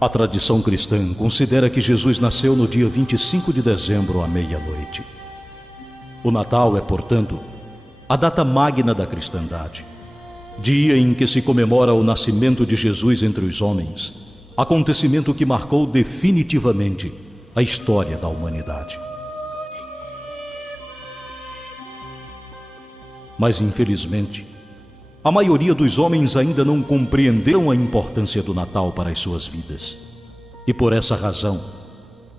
A tradição cristã considera que Jesus nasceu no dia 25 de dezembro à meia-noite. O Natal é, portanto, a data magna da cristandade, dia em que se comemora o nascimento de Jesus entre os homens, acontecimento que marcou definitivamente a história da humanidade. Mas, infelizmente, a maioria dos homens ainda não compreenderam a importância do Natal para as suas vidas. E por essa razão,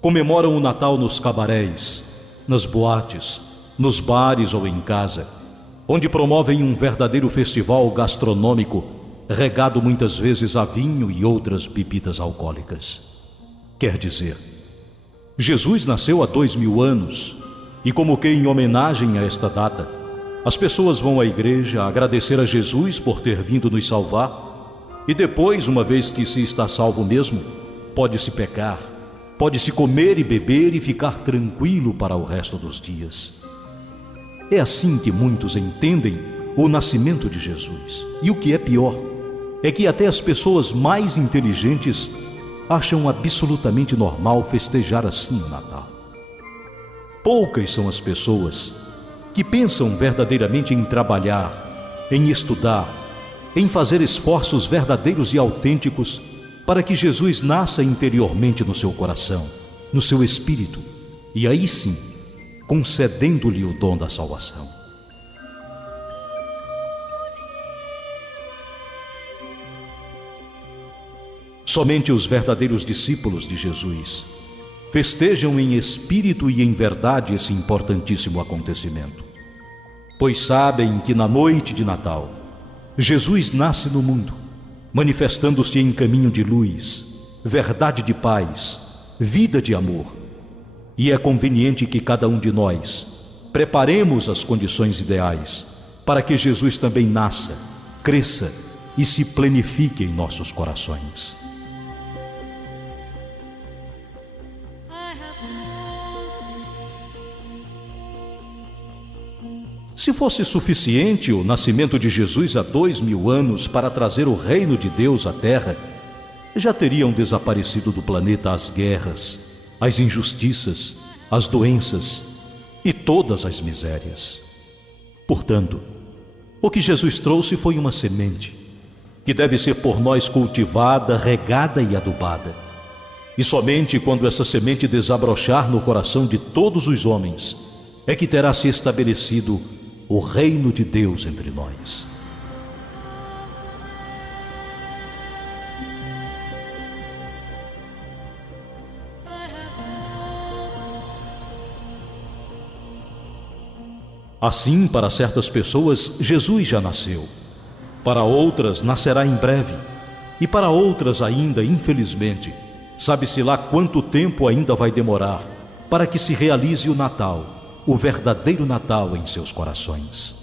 comemoram o Natal nos cabarés, nas boates, nos bares ou em casa, onde promovem um verdadeiro festival gastronômico, regado muitas vezes a vinho e outras bebidas alcoólicas. Quer dizer, Jesus nasceu há 2000 anos, e como que em homenagem a esta data, as pessoas vão à igreja agradecer a Jesus por ter vindo nos salvar, e depois, uma vez que se está salvo mesmo, pode-se pecar, pode-se comer e beber e ficar tranquilo para o resto dos dias. É assim que muitos entendem o nascimento de Jesus. E o que é pior, é que até as pessoas mais inteligentes acham absolutamente normal festejar assim o Natal. Poucas são as pessoas que pensam verdadeiramente em trabalhar, em estudar, em fazer esforços verdadeiros e autênticos para que Jesus nasça interiormente no seu coração, no seu espírito, e aí sim, concedendo-lhe o dom da salvação. Somente os verdadeiros discípulos de Jesus festejam em espírito e em verdade esse importantíssimo acontecimento, pois sabem que na noite de Natal, Jesus nasce no mundo, manifestando-se em caminho de luz, verdade de paz, vida de amor. E é conveniente que cada um de nós preparemos as condições ideais para que Jesus também nasça, cresça e se plenifique em nossos corações. Se fosse suficiente o nascimento de Jesus há 2000 anos para trazer o reino de Deus à Terra, já teriam desaparecido do planeta as guerras, as injustiças, as doenças e todas as misérias. Portanto, o que Jesus trouxe foi uma semente, que deve ser por nós cultivada, regada e adubada. E somente quando essa semente desabrochar no coração de todos os homens, é que terá se estabelecido o reino de Deus entre nós. Assim, para certas pessoas, Jesus já nasceu. Para outras, nascerá em breve. E para outras ainda, infelizmente, sabe-se lá quanto tempo ainda vai demorar para que se realize o Natal, o verdadeiro Natal em seus corações.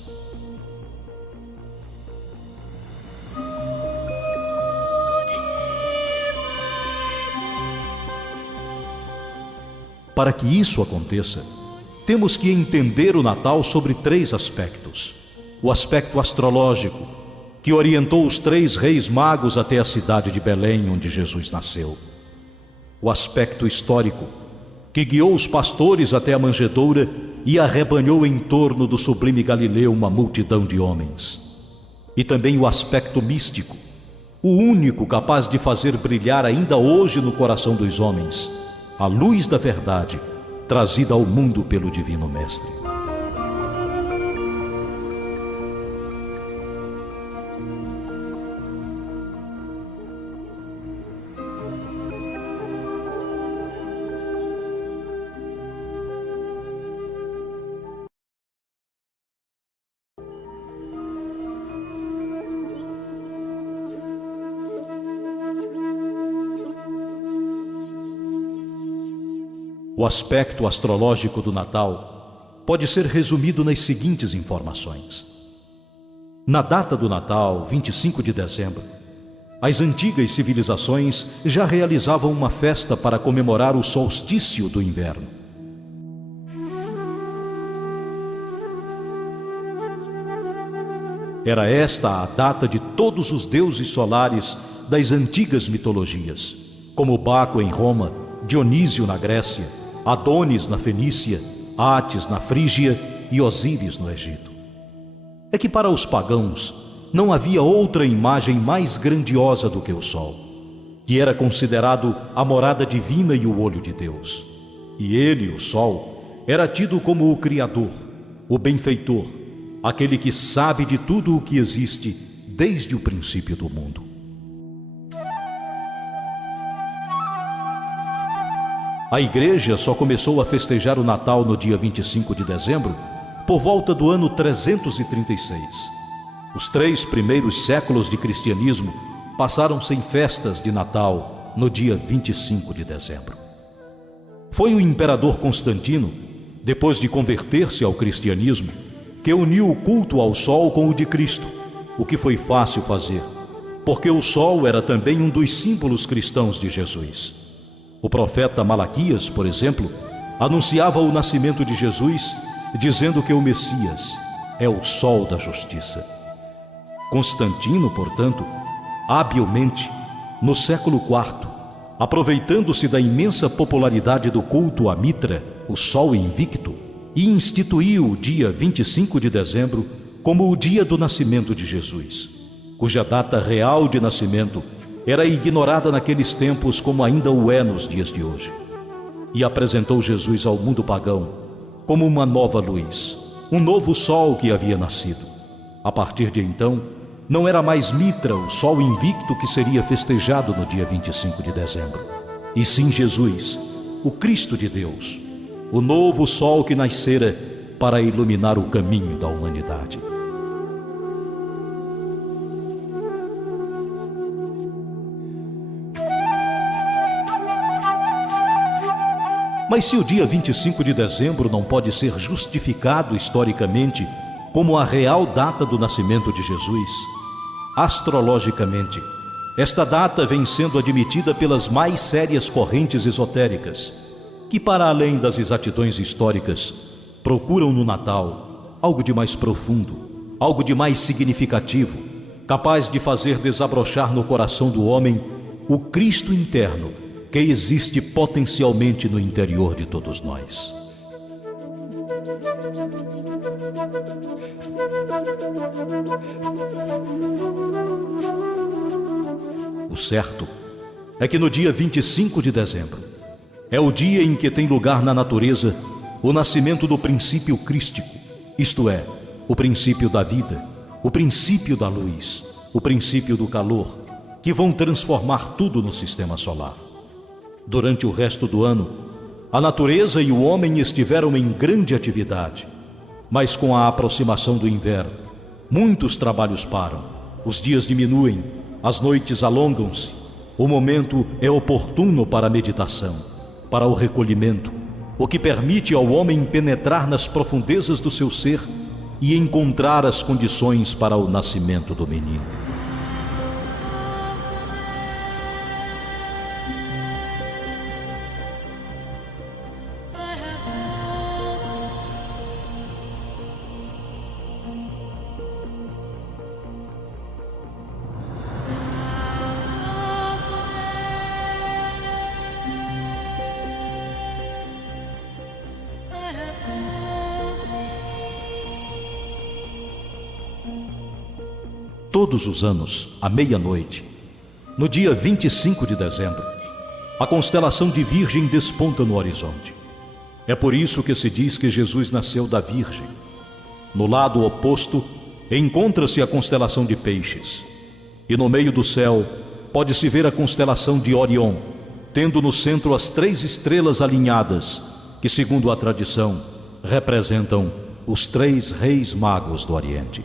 Para que isso aconteça, temos que entender o Natal sobre 3 aspectos. O aspecto astrológico, que orientou os 3 reis magos até a cidade de Belém, onde Jesus nasceu. O aspecto histórico, que guiou os pastores até a manjedoura e arrebanhou em torno do sublime Galileu uma multidão de homens. E também o aspecto místico, o único capaz de fazer brilhar ainda hoje no coração dos homens a luz da verdade, trazida ao mundo pelo Divino Mestre. O aspecto astrológico do Natal pode ser resumido nas seguintes informações. Na data do Natal, 25 de dezembro, as antigas civilizações já realizavam uma festa para comemorar o solstício do inverno. Era esta a data de todos os deuses solares das antigas mitologias, como Baco em Roma, Dionísio na Grécia, Adonis na Fenícia, Átis na Frígia e Osíris no Egito. É que para os pagãos não havia outra imagem mais grandiosa do que o sol, que era considerado a morada divina e o olho de Deus. E ele, o sol, era tido como o Criador, o benfeitor, aquele que sabe de tudo o que existe desde o princípio do mundo. A igreja só começou a festejar o Natal no dia 25 de dezembro, por volta do ano 336. Os 3 primeiros séculos de cristianismo passaram sem festas de Natal no dia 25 de dezembro. Foi o imperador Constantino, depois de converter-se ao cristianismo, que uniu o culto ao sol com o de Cristo, o que foi fácil fazer, porque o sol era também um dos símbolos cristãos de Jesus. O profeta Malaquias, por exemplo, anunciava o nascimento de Jesus, dizendo que o Messias é o sol da justiça. Constantino, portanto, habilmente, no século IV, aproveitando-se da imensa popularidade do culto a Mitra, o sol invicto, e instituiu o dia 25 de dezembro como o dia do nascimento de Jesus, cuja data real de nascimento era ignorada naqueles tempos como ainda o é nos dias de hoje. E apresentou Jesus ao mundo pagão como uma nova luz, um novo sol que havia nascido. A partir de então, não era mais Mitra, o sol invicto, que seria festejado no dia 25 de dezembro, e sim Jesus, o Cristo de Deus, o novo sol que nascera para iluminar o caminho da humanidade. Mas se o dia 25 de dezembro não pode ser justificado historicamente como a real data do nascimento de Jesus, astrologicamente, esta data vem sendo admitida pelas mais sérias correntes esotéricas, que, para além das exatidões históricas, procuram no Natal algo de mais profundo, algo de mais significativo, capaz de fazer desabrochar no coração do homem o Cristo interno que existe potencialmente no interior de todos nós. O certo é que no dia 25 de dezembro é o dia em que tem lugar na natureza o nascimento do princípio crístico, isto é, o princípio da vida, o princípio da luz, o princípio do calor, que vão transformar tudo no sistema solar. Durante o resto do ano, a natureza e o homem estiveram em grande atividade, mas com a aproximação do inverno, muitos trabalhos param, os dias diminuem, as noites alongam-se, o momento é oportuno para a meditação, para o recolhimento, o que permite ao homem penetrar nas profundezas do seu ser e encontrar as condições para o nascimento do menino. Todos os anos, à meia-noite, no dia 25 de dezembro, a constelação de Virgem desponta no horizonte. É por isso que se diz que Jesus nasceu da Virgem. No lado oposto, encontra-se a constelação de Peixes. E no meio do céu, pode-se ver a constelação de Orion, tendo no centro as 3 estrelas alinhadas, que, segundo a tradição, representam os 3 reis magos do Oriente.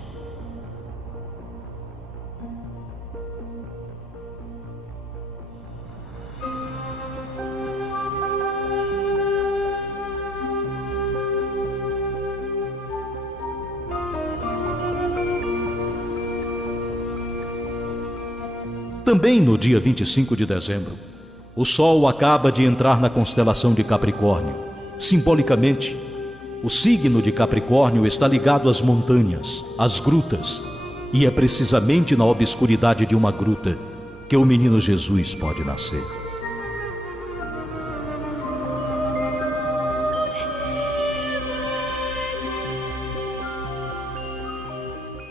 Também no dia 25 de dezembro, o Sol acaba de entrar na constelação de Capricórnio. Simbolicamente, o signo de Capricórnio está ligado às montanhas, às grutas, e é precisamente na obscuridade de uma gruta que o menino Jesus pode nascer.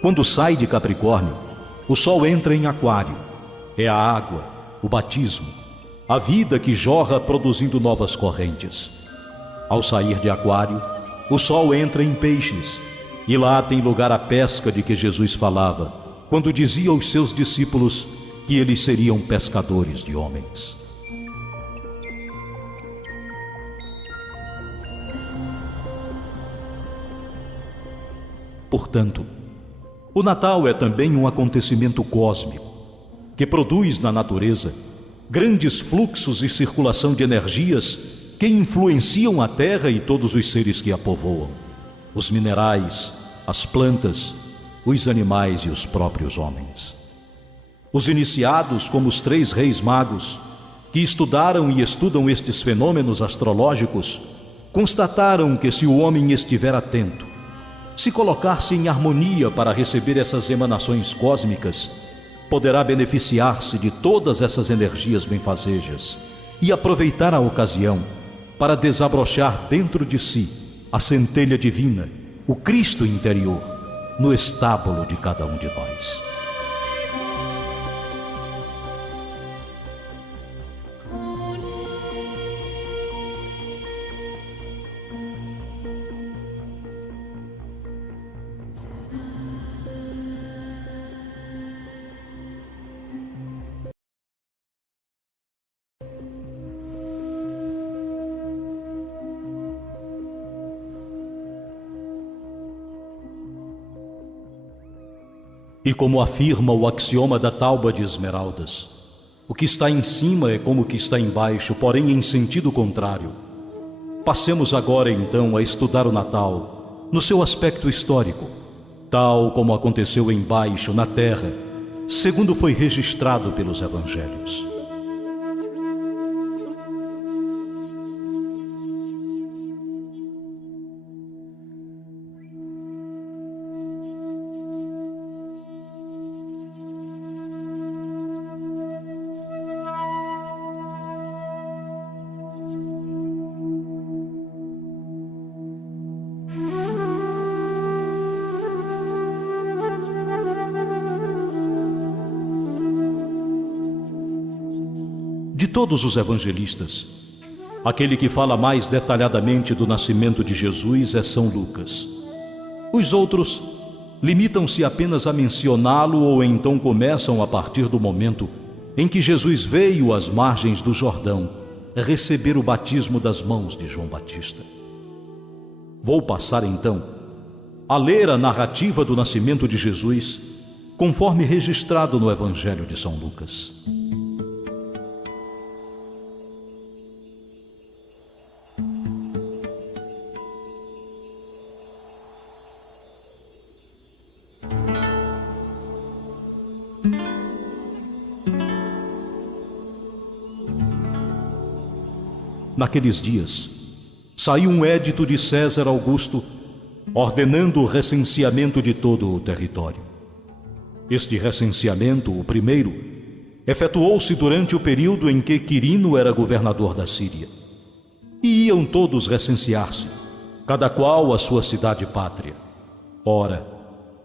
Quando sai de Capricórnio, o Sol entra em Aquário. É a água, o batismo, a vida que jorra produzindo novas correntes. Ao sair de Aquário, o Sol entra em Peixes, e lá tem lugar a pesca de que Jesus falava, quando dizia aos seus discípulos que eles seriam pescadores de homens. Portanto, o Natal é também um acontecimento cósmico, que produz na natureza grandes fluxos e circulação de energias que influenciam a terra e todos os seres que a povoam, os minerais, as plantas, os animais e os próprios homens. Os iniciados, como os 3 reis magos, que estudaram e estudam estes fenômenos astrológicos, constataram que se o homem estiver atento, se colocar-se em harmonia para receber essas emanações cósmicas, poderá beneficiar-se de todas essas energias benfazejas e aproveitar a ocasião para desabrochar dentro de si a centelha divina, o Cristo interior, no estábulo de cada um de nós. E como afirma o axioma da tauba de esmeraldas, o que está em cima é como o que está embaixo, porém em sentido contrário. Passemos agora então a estudar o Natal no seu aspecto histórico, tal como aconteceu embaixo na terra, segundo foi registrado pelos evangelhos. De todos os evangelistas, aquele que fala mais detalhadamente do nascimento de Jesus é São Lucas. Os outros limitam-se apenas a mencioná-lo ou então começam a partir do momento em que Jesus veio às margens do Jordão receber o batismo das mãos de João Batista. Vou passar então a ler a narrativa do nascimento de Jesus, conforme registrado no Evangelho de São Lucas. Naqueles dias, saiu um édito de César Augusto ordenando o recenseamento de todo o território. Este recenseamento, o primeiro, efetuou-se durante o período em que Quirino era governador da Síria. E iam todos recensear-se, cada qual à sua cidade pátria. Ora,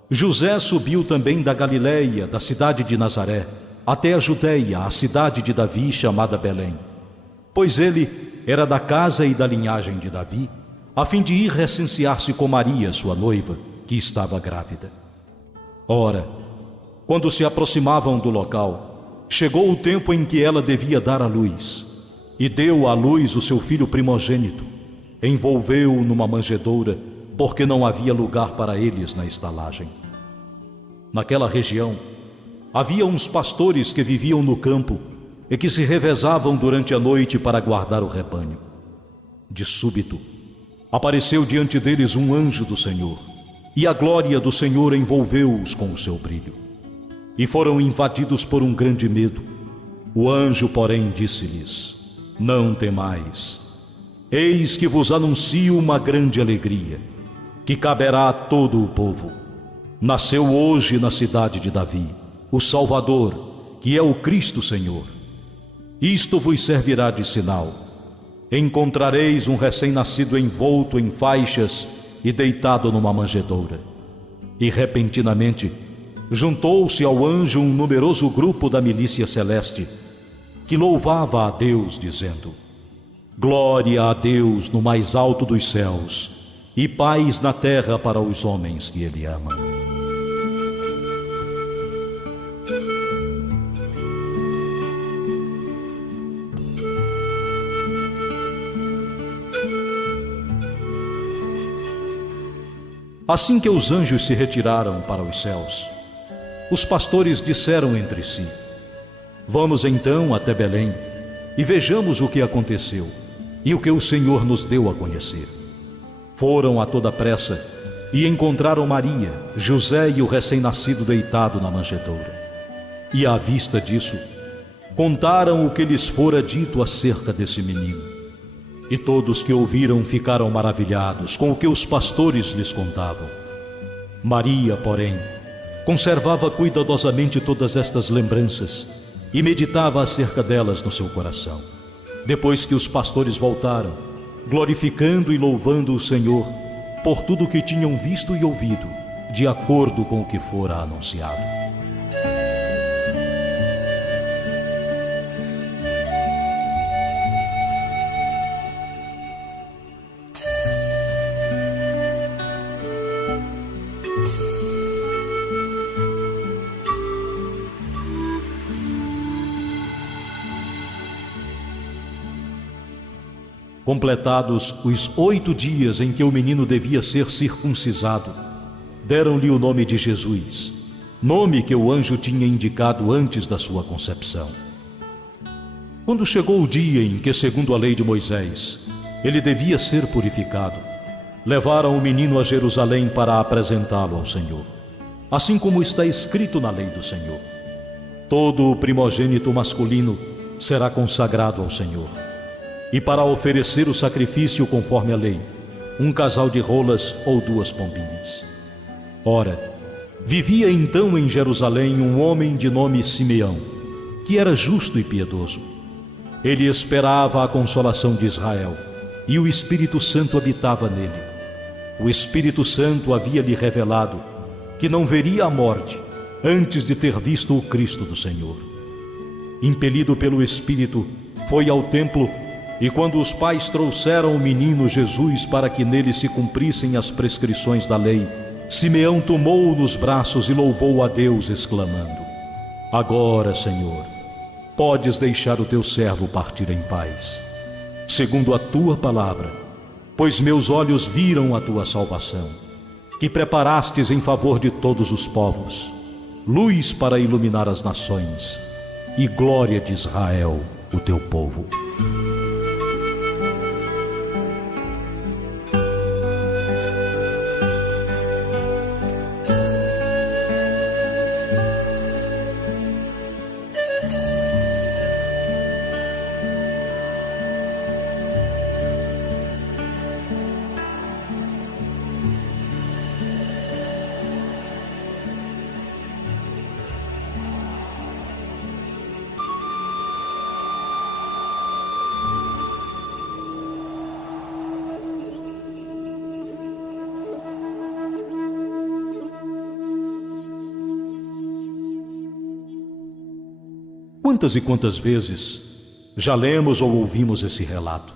José subiu também da Galiléia, da cidade de Nazaré, até a Judéia, a cidade de Davi, chamada Belém, pois ele era da casa e da linhagem de Davi, a fim de ir recensear-se com Maria, sua noiva, que estava grávida. Ora, quando se aproximavam do local, chegou o tempo em que ela devia dar à luz, e deu à luz o seu filho primogênito, envolveu-o numa manjedoura, porque não havia lugar para eles na estalagem. Naquela região, havia uns pastores que viviam no campo e que se revezavam durante a noite para guardar o rebanho. De súbito, apareceu diante deles um anjo do Senhor, e a glória do Senhor envolveu-os com o seu brilho. E foram invadidos por um grande medo. O anjo, porém, disse-lhes: não temais. Eis que vos anuncio uma grande alegria, que caberá a todo o povo. Nasceu hoje na cidade de Davi o Salvador, que é o Cristo Senhor. Isto vos servirá de sinal: encontrareis um recém-nascido envolto em faixas e deitado numa manjedoura. E repentinamente juntou-se ao anjo um numeroso grupo da milícia celeste, que louvava a Deus, dizendo: Glória a Deus no mais alto dos céus, e paz na terra para os homens que Ele ama. Assim que os anjos se retiraram para os céus, os pastores disseram entre si: Vamos então até Belém e vejamos o que aconteceu e o que o Senhor nos deu a conhecer. Foram a toda pressa e encontraram Maria, José e o recém-nascido deitado na manjedoura. E à vista disso, contaram o que lhes fora dito acerca desse menino. E todos que ouviram ficaram maravilhados com o que os pastores lhes contavam. Maria, porém, conservava cuidadosamente todas estas lembranças e meditava acerca delas no seu coração. Depois que os pastores voltaram, glorificando e louvando o Senhor por tudo o que tinham visto e ouvido, de acordo com o que fora anunciado. Completados os 8 dias em que o menino devia ser circuncisado, deram-lhe o nome de Jesus, nome que o anjo tinha indicado antes da sua concepção. Quando chegou o dia em que, segundo a lei de Moisés, ele devia ser purificado, levaram o menino a Jerusalém para apresentá-lo ao Senhor, assim como está escrito na lei do Senhor: todo o primogênito masculino será consagrado ao Senhor. E para oferecer o sacrifício conforme a lei, um casal de rolas ou 2 pombinhas. Ora, vivia então em Jerusalém um homem de nome Simeão, que era justo e piedoso. Ele esperava a consolação de Israel, e o Espírito Santo habitava nele. O Espírito Santo havia-lhe revelado que não veria a morte antes de ter visto o Cristo do Senhor. Impelido pelo Espírito, foi ao templo. E quando os pais trouxeram o menino Jesus para que nele se cumprissem as prescrições da lei, Simeão tomou-o nos braços e louvou a Deus, exclamando: Agora, Senhor, podes deixar o teu servo partir em paz, segundo a tua palavra, pois meus olhos viram a tua salvação, que preparastes em favor de todos os povos, luz para iluminar as nações e glória de Israel, o teu povo. Quantas e quantas vezes já lemos ou ouvimos esse relato,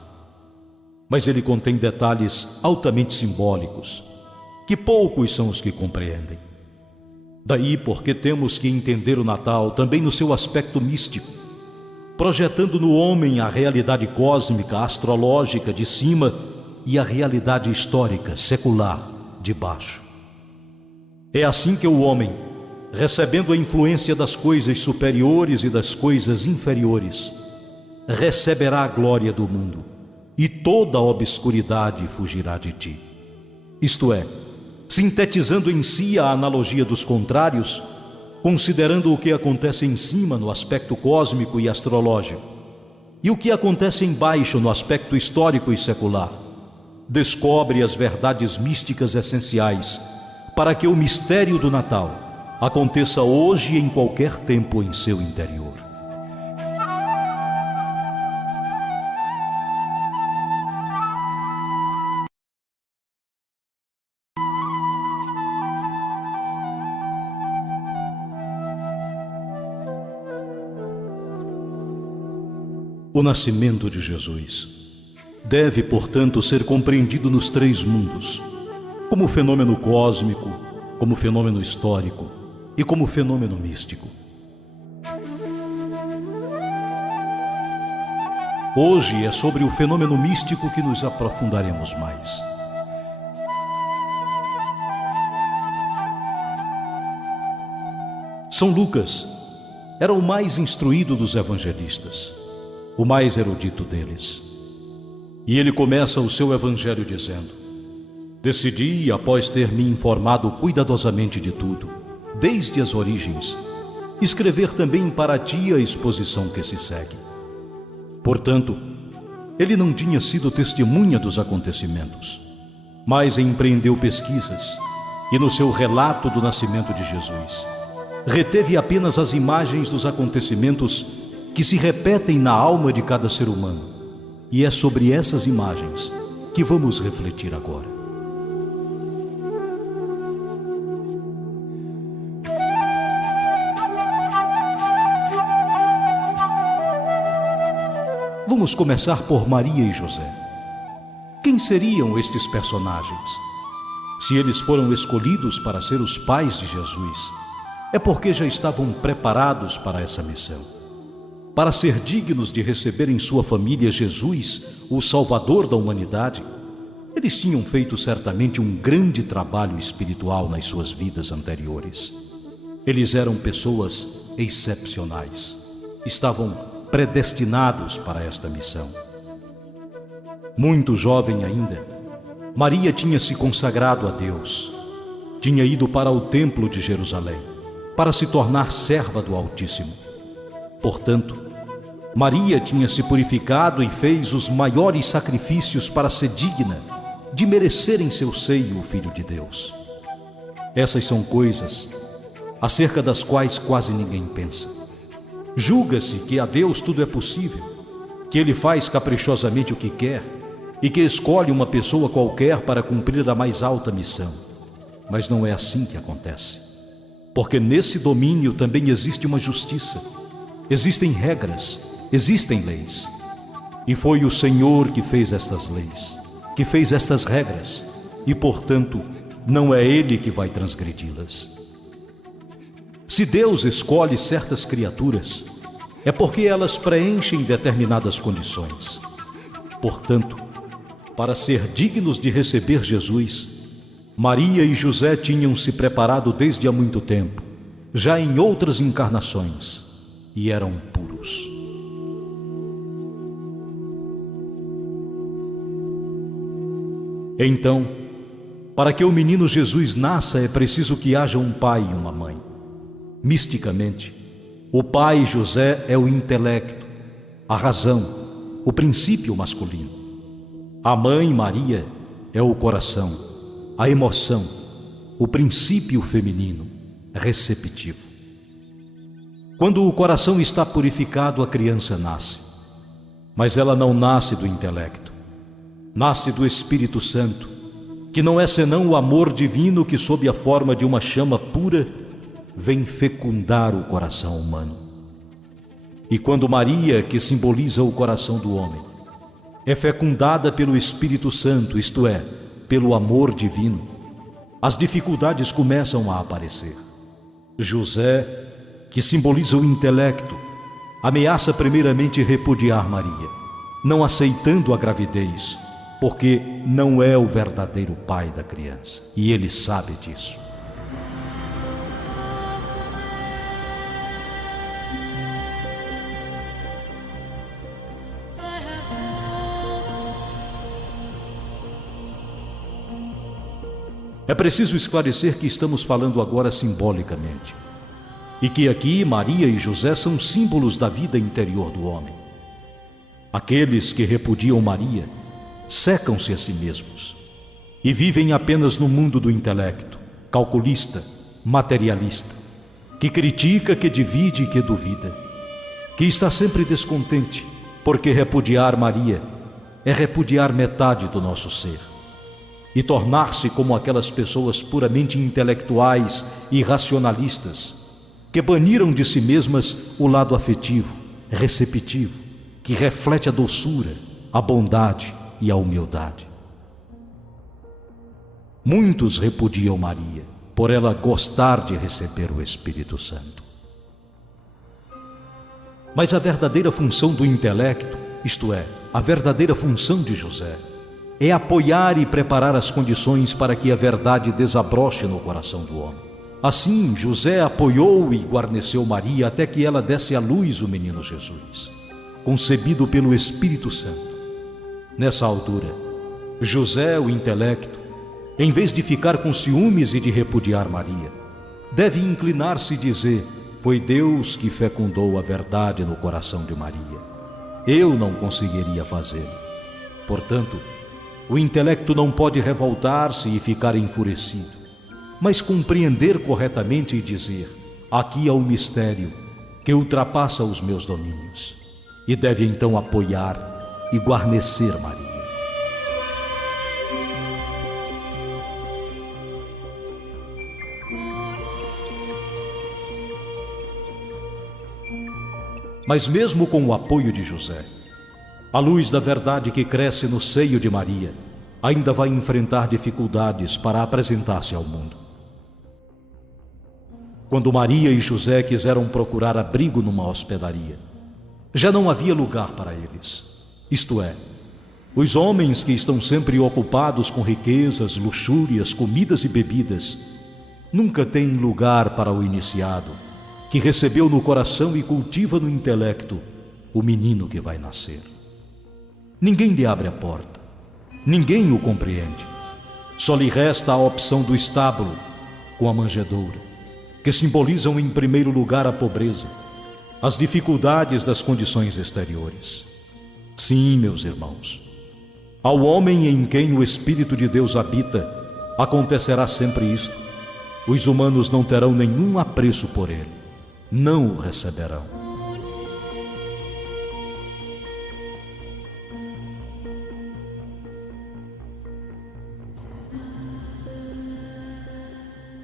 mas ele contém detalhes altamente simbólicos, que poucos são os que compreendem. Daí porque temos que entender o Natal também no seu aspecto místico, projetando no homem a realidade cósmica, astrológica de cima e a realidade histórica, secular, de baixo. É assim que o homem, recebendo a influência das coisas superiores e das coisas inferiores, receberá a glória do mundo, e toda a obscuridade fugirá de ti. Isto é, sintetizando em si a analogia dos contrários, considerando o que acontece em cima no aspecto cósmico e astrológico, e o que acontece embaixo no aspecto histórico e secular, descobre as verdades místicas essenciais para que o mistério do Natal aconteça hoje e em qualquer tempo em seu interior. O nascimento de Jesus deve, portanto, ser compreendido nos três mundos, como fenômeno cósmico, como fenômeno histórico e como fenômeno místico. Hoje é sobre o fenômeno místico que nos aprofundaremos mais. São Lucas era o mais instruído dos evangelistas, o mais erudito deles. E ele começa o seu evangelho dizendo: decidi, após ter me informado cuidadosamente de tudo, desde as origens, escrever também para ti a exposição que se segue. Portanto, ele não tinha sido testemunha dos acontecimentos, mas empreendeu pesquisas e, no seu relato do nascimento de Jesus, reteve apenas as imagens dos acontecimentos que se repetem na alma de cada ser humano, e é sobre essas imagens que vamos refletir agora. Vamos começar por Maria e José. Quem seriam estes personagens? Se eles foram escolhidos para ser os pais de Jesus, é porque já estavam preparados para essa missão, para ser dignos de receber em sua família Jesus, o Salvador da humanidade. Eles tinham feito certamente um grande trabalho espiritual nas suas vidas anteriores. Eles eram pessoas excepcionais, estavam predestinados para esta missão. Muito jovem ainda, Maria tinha se consagrado a Deus, tinha ido para o templo de Jerusalém para se tornar serva do Altíssimo. Portanto, Maria tinha se purificado e fez os maiores sacrifícios para ser digna de merecer em seu seio o Filho de Deus. Essas são coisas acerca das quais quase ninguém pensa. Julga-se que a Deus tudo é possível, que Ele faz caprichosamente o que quer e que escolhe uma pessoa qualquer para cumprir a mais alta missão. Mas não é assim que acontece. Porque nesse domínio também existe uma justiça, existem regras, existem leis. E foi o Senhor que fez estas leis, que fez estas regras, e portanto não é Ele que vai transgredi-las. Se Deus escolhe certas criaturas, é porque elas preenchem determinadas condições. Portanto, para ser dignos de receber Jesus, Maria e José tinham se preparado desde há muito tempo, já em outras encarnações, e eram puros. Então, para que o menino Jesus nasça, é preciso que haja um pai e uma mãe. Misticamente, o pai José é o intelecto, a razão, o princípio masculino. A mãe Maria é o coração, a emoção, o princípio feminino, receptivo. Quando o coração está purificado, a criança nasce. Mas ela não nasce do intelecto, nasce do Espírito Santo, que não é senão o amor divino que, sob a forma de uma chama pura, vem fecundar o coração humano. E quando Maria, que simboliza o coração do homem, é fecundada pelo Espírito Santo, isto é, pelo amor divino, as dificuldades começam a aparecer. José, que simboliza o intelecto, ameaça primeiramente repudiar Maria, não aceitando a gravidez, porque não é o verdadeiro pai da criança, e ele sabe disso. É preciso esclarecer que estamos falando agora simbolicamente, e que aqui Maria e José são símbolos da vida interior do homem. Aqueles que repudiam Maria secam-se a si mesmos e vivem apenas no mundo do intelecto, calculista, materialista, que critica, que divide e que duvida, que está sempre descontente, porque repudiar Maria é repudiar metade do nosso ser e tornar-se como aquelas pessoas puramente intelectuais e racionalistas que baniram de si mesmas o lado afetivo, receptivo, que reflete a doçura, a bondade e a humildade. Muitos repudiam Maria por ela gostar de receber o Espírito Santo. Mas a verdadeira função do intelecto, isto é, a verdadeira função de José, é apoiar e preparar as condições para que a verdade desabroche no coração do homem. Assim, José apoiou e guarneceu Maria até que ela desse à luz o menino Jesus, concebido pelo Espírito Santo. Nessa altura, José, o intelecto, em vez de ficar com ciúmes e de repudiar Maria, deve inclinar-se e dizer: foi Deus que fecundou a verdade no coração de Maria. Eu não conseguiria fazê-lo. Portanto, o intelecto não pode revoltar-se e ficar enfurecido, mas compreender corretamente e dizer: aqui há um mistério que ultrapassa os meus domínios, e deve então apoiar e guarnecer Maria. Mas mesmo com o apoio de José, a luz da verdade que cresce no seio de Maria ainda vai enfrentar dificuldades para apresentar-se ao mundo. Quando Maria e José quiseram procurar abrigo numa hospedaria, já não havia lugar para eles. Isto é, os homens que estão sempre ocupados com riquezas, luxúrias, comidas e bebidas, nunca têm lugar para o iniciado, que recebeu no coração e cultiva no intelecto o menino que vai nascer. Ninguém lhe abre a porta, ninguém o compreende. Só lhe resta a opção do estábulo com a manjedoura, que simbolizam em primeiro lugar a pobreza, as dificuldades das condições exteriores. Sim, meus irmãos, ao homem em quem o Espírito de Deus habita, acontecerá sempre isto: os humanos não terão nenhum apreço por ele, não o receberão.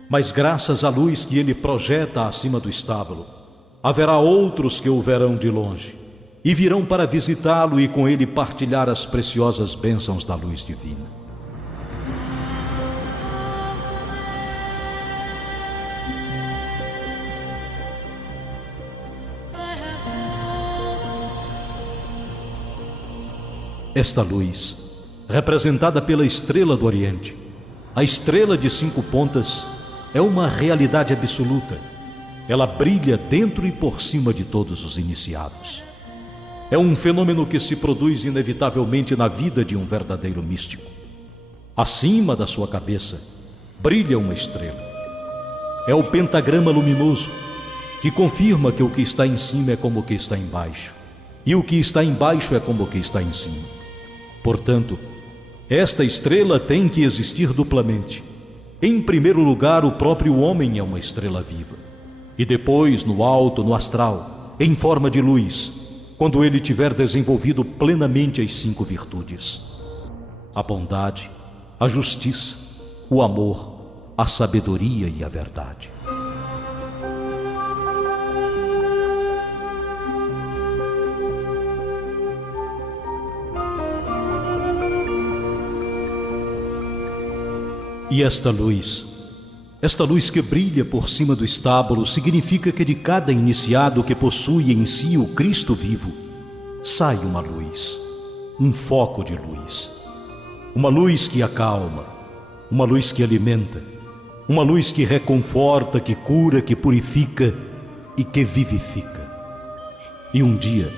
Mas graças à luz que ele projeta acima do estábulo, haverá outros que o verão de longe e virão para visitá-lo e com ele partilhar as preciosas bênçãos da luz divina. Esta luz, representada pela estrela do Oriente, a estrela de 5 pontas, é uma realidade absoluta. Ela brilha dentro e por cima de todos os iniciados. É um fenômeno que se produz inevitavelmente na vida de um verdadeiro místico. Acima da sua cabeça, brilha uma estrela. É o pentagrama luminoso, que confirma que o que está em cima é como o que está embaixo, e o que está embaixo é como o que está em cima. Portanto, esta estrela tem que existir duplamente. Em primeiro lugar, o próprio homem é uma estrela viva. E depois, no alto, no astral, em forma de luz, quando ele tiver desenvolvido plenamente as 5 virtudes: a bondade, a justiça, o amor, a sabedoria e a verdade. E esta luz que brilha por cima do estábulo, significa que de cada iniciado que possui em si o Cristo vivo, sai uma luz, um foco de luz. Uma luz que acalma, uma luz que alimenta, uma luz que reconforta, que cura, que purifica e que vivifica. E um dia,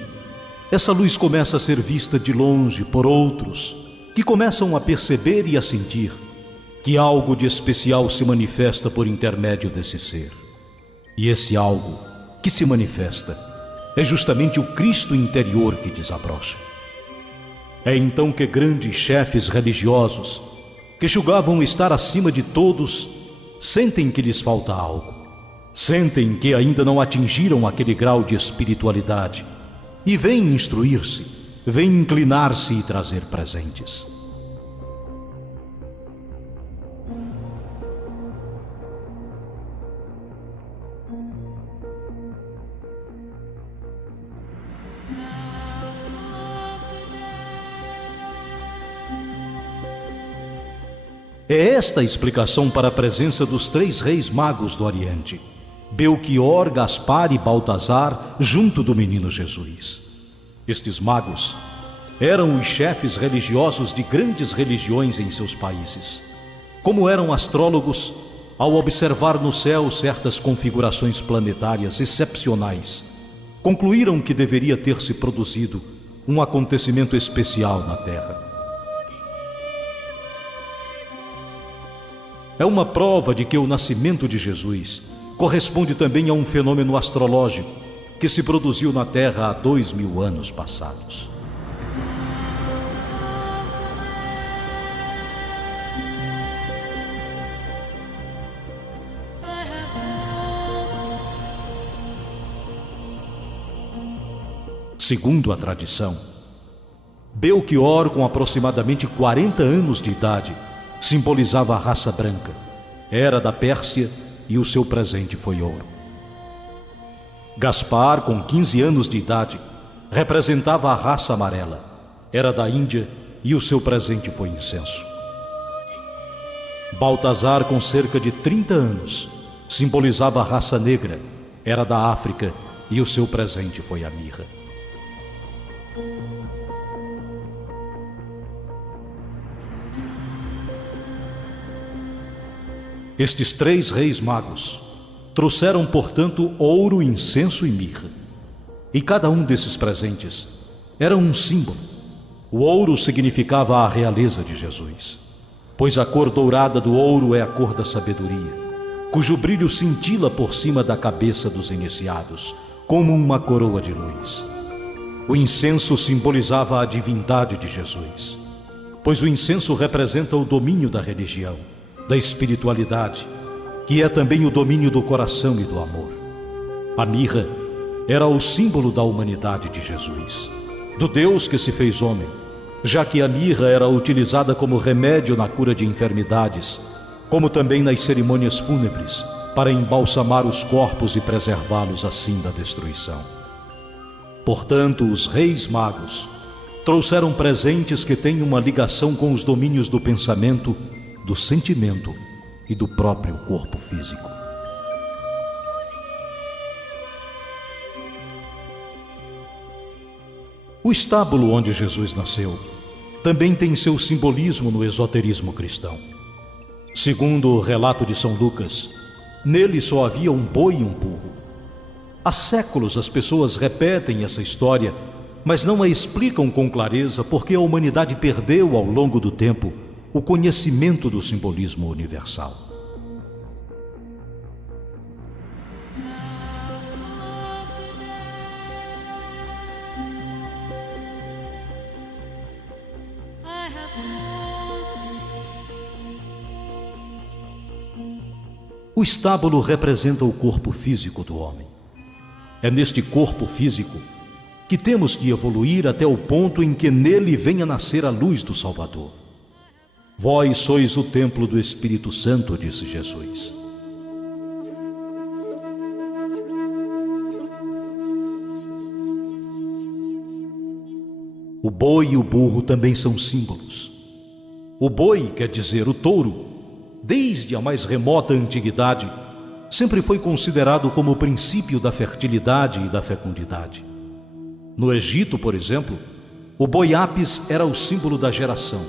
essa luz começa a ser vista de longe por outros, que começam a perceber e a sentir que algo de especial se manifesta por intermédio desse ser. E esse algo que se manifesta é justamente o Cristo interior que desabrocha. É então que grandes chefes religiosos, que julgavam estar acima de todos, sentem que lhes falta algo. Sentem que ainda não atingiram aquele grau de espiritualidade e vêm instruir-se, vêm inclinar-se e trazer presentes. É esta a explicação para a presença dos 3 reis magos do Oriente, Belchior, Gaspar e Baltazar, junto do menino Jesus. Estes magos eram os chefes religiosos de grandes religiões em seus países. Como eram astrólogos, ao observar no céu certas configurações planetárias excepcionais, concluíram que deveria ter se produzido um acontecimento especial na Terra. É uma prova de que o nascimento de Jesus corresponde também a um fenômeno astrológico que se produziu na Terra há 2000 anos passados. Segundo a tradição, Belchior, com aproximadamente 40 anos de idade, simbolizava a raça branca. Era da Pérsia e o seu presente foi ouro. Gaspar, com 15 anos de idade, representava a raça amarela. Era da Índia e o seu presente foi incenso. Baltazar, com cerca de 30 anos, simbolizava a raça negra. Era da África e o seu presente foi a mirra. Estes 3 reis magos trouxeram, portanto, ouro, incenso e mirra. E cada um desses presentes era um símbolo. O ouro significava a realeza de Jesus, pois a cor dourada do ouro é a cor da sabedoria, cujo brilho cintila por cima da cabeça dos iniciados, como uma coroa de luz. O incenso simbolizava a divindade de Jesus, pois o incenso representa o domínio da religião, da espiritualidade, que é também o domínio do coração e do amor. A mirra era o símbolo da humanidade de Jesus, do Deus que se fez homem, já que a mirra era utilizada como remédio na cura de enfermidades, como também nas cerimônias fúnebres, para embalsamar os corpos e preservá-los assim da destruição. Portanto, os reis magos trouxeram presentes que têm uma ligação com os domínios do pensamento, do sentimento e do próprio corpo físico. O estábulo onde Jesus nasceu também tem seu simbolismo no esoterismo cristão. Segundo o relato de São Lucas, nele só havia um boi e um burro. Há séculos as pessoas repetem essa história, mas não a explicam com clareza porque a humanidade perdeu ao longo do tempo o conhecimento do simbolismo universal. O estábulo representa o corpo físico do homem. É neste corpo físico que temos que evoluir até o ponto em que nele venha nascer a luz do Salvador. Vós sois o templo do Espírito Santo, disse Jesus. O boi e o burro também são símbolos. O boi quer dizer o touro. Desde a mais remota antiguidade, sempre foi considerado como o princípio da fertilidade e da fecundidade. No Egito, por exemplo, o boi Apis era o símbolo da geração.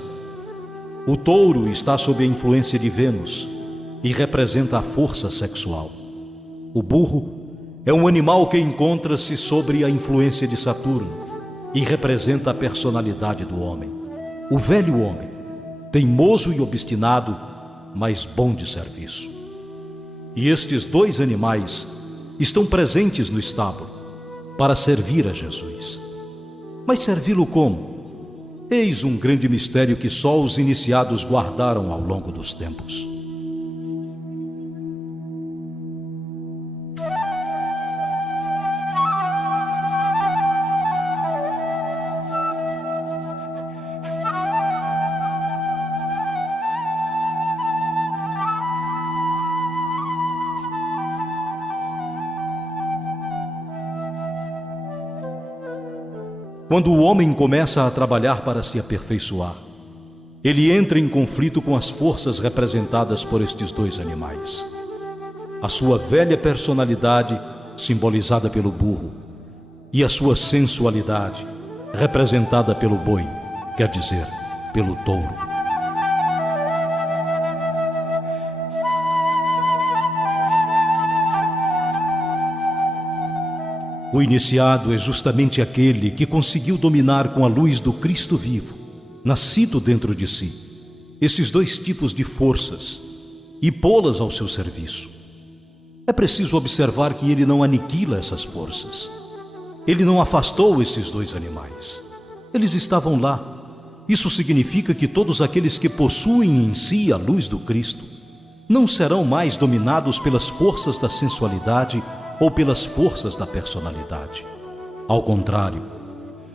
O touro está sob a influência de Vênus e representa a força sexual. O burro é um animal que encontra-se sob a influência de Saturno e representa a personalidade do homem. O velho homem, teimoso e obstinado, mas bom de serviço. E estes 2 animais estão presentes no estábulo para servir a Jesus. Mas servi-lo como? Eis um grande mistério que só os iniciados guardaram ao longo dos tempos. Quando o homem começa a trabalhar para se aperfeiçoar, ele entra em conflito com as forças representadas por estes dois animais. A sua velha personalidade, simbolizada pelo burro, e a sua sensualidade, representada pelo boi, quer dizer, pelo touro. O iniciado é justamente aquele que conseguiu dominar com a luz do Cristo vivo, nascido dentro de si, esses dois tipos de forças e pô-las ao seu serviço. É preciso observar que ele não aniquila essas forças. Ele não afastou esses dois animais. Eles estavam lá. Isso significa que todos aqueles que possuem em si a luz do Cristo não serão mais dominados pelas forças da sensualidade ou pelas forças da personalidade. Ao contrário,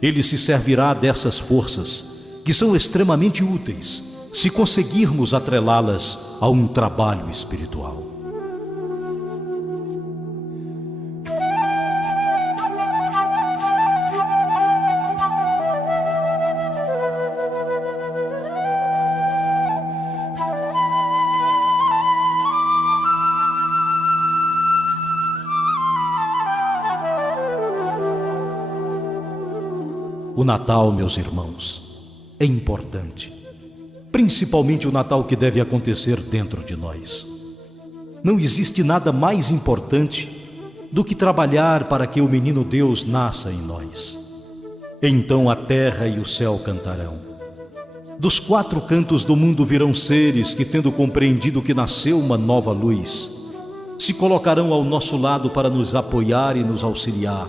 ele se servirá dessas forças, que são extremamente úteis, se conseguirmos atrelá-las a um trabalho espiritual. O Natal, meus irmãos, é importante, principalmente o Natal que deve acontecer dentro de nós. Não existe nada mais importante do que trabalhar para que o menino Deus nasça em nós. Então a terra e o céu cantarão. Dos quatro cantos do mundo virão seres que, tendo compreendido que nasceu uma nova luz, se colocarão ao nosso lado para nos apoiar e nos auxiliar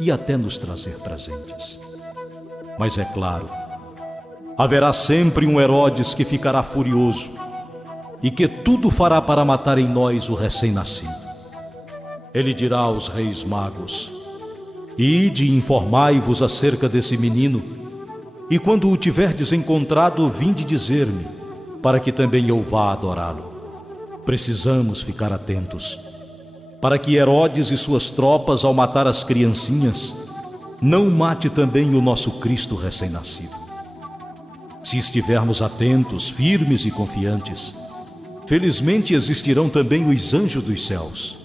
e até nos trazer presentes. Mas é claro, haverá sempre um Herodes que ficará furioso e que tudo fará para matar em nós o recém-nascido. Ele dirá aos reis magos: ide e informai-vos acerca desse menino, e quando o tiverdes encontrado, vinde dizer-me, para que também eu vá adorá-lo. Precisamos ficar atentos, para que Herodes e suas tropas, ao matar as criancinhas, não mate também o nosso Cristo recém-nascido. Se estivermos atentos, firmes e confiantes, felizmente existirão também os anjos dos céus,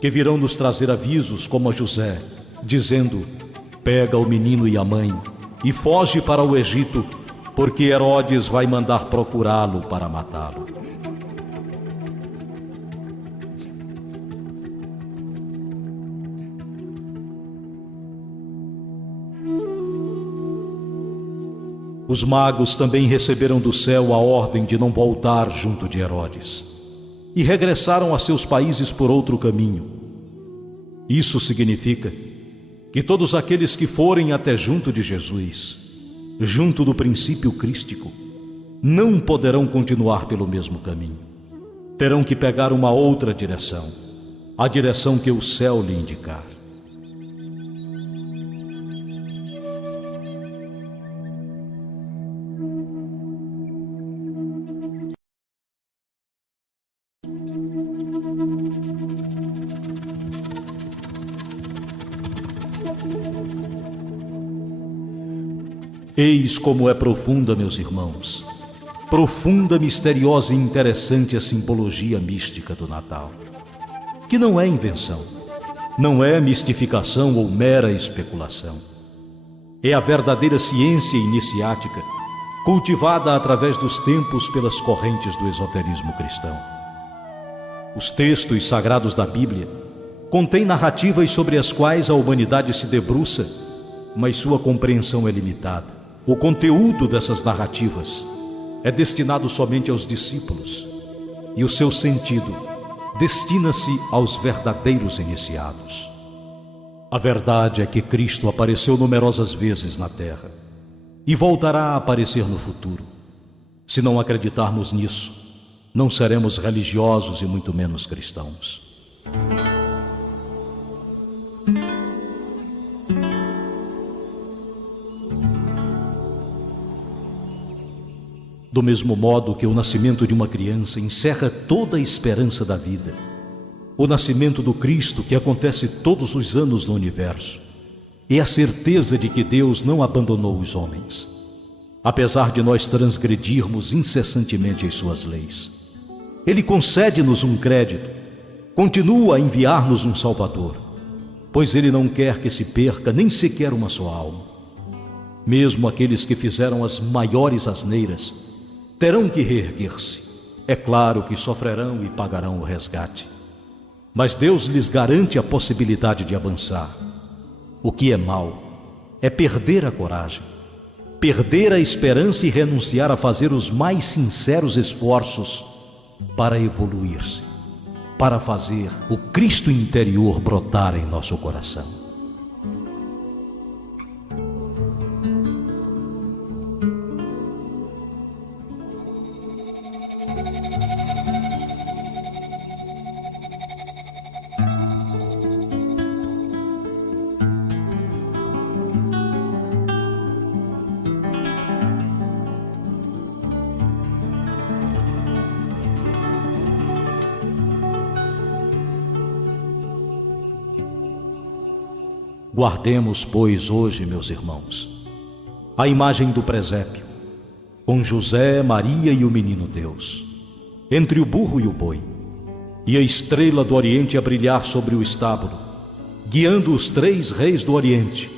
que virão nos trazer avisos como a José, dizendo: pega o menino e a mãe e foge para o Egito, porque Herodes vai mandar procurá-lo para matá-lo. Os magos também receberam do céu a ordem de não voltar junto de Herodes, e regressaram a seus países por outro caminho. Isso significa que todos aqueles que forem até junto de Jesus, junto do princípio crístico, não poderão continuar pelo mesmo caminho. Terão que pegar uma outra direção, a direção que o céu lhe indicar. Eis como é profunda, meus irmãos, profunda, misteriosa e interessante a simbologia mística do Natal, que não é invenção, não é mistificação ou mera especulação. É a verdadeira ciência iniciática, cultivada através dos tempos pelas correntes do esoterismo cristão. Os textos sagrados da Bíblia contêm narrativas sobre as quais a humanidade se debruça, mas sua compreensão é limitada. O conteúdo dessas narrativas é destinado somente aos discípulos, e o seu sentido destina-se aos verdadeiros iniciados. A verdade é que Cristo apareceu numerosas vezes na terra e voltará a aparecer no futuro. Se não acreditarmos nisso, não seremos religiosos e muito menos cristãos. Do mesmo modo que o nascimento de uma criança encerra toda a esperança da vida, o nascimento do Cristo, que acontece todos os anos no universo, é a certeza de que Deus não abandonou os homens. apesar de nós transgredirmos incessantemente as suas leis. Ele concede-nos um crédito, continua a enviar-nos um Salvador, pois ele não quer que se perca nem sequer uma só alma. Mesmo aqueles que fizeram as maiores asneiras terão que reerguer-se. É claro que sofrerão e pagarão o resgate, mas Deus lhes garante a possibilidade de avançar. O que é mal é perder a coragem, perder a esperança e renunciar a fazer os mais sinceros esforços para evoluir-se, para fazer o Cristo interior brotar em nosso coração. Guardemos, pois, hoje, meus irmãos, a imagem do presépio, com José, Maria e o menino Deus, entre o burro e o boi, e a estrela do Oriente a brilhar sobre o estábulo, guiando os 3 reis do Oriente,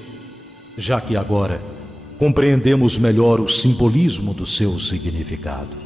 já que agora compreendemos melhor o simbolismo do seu significado.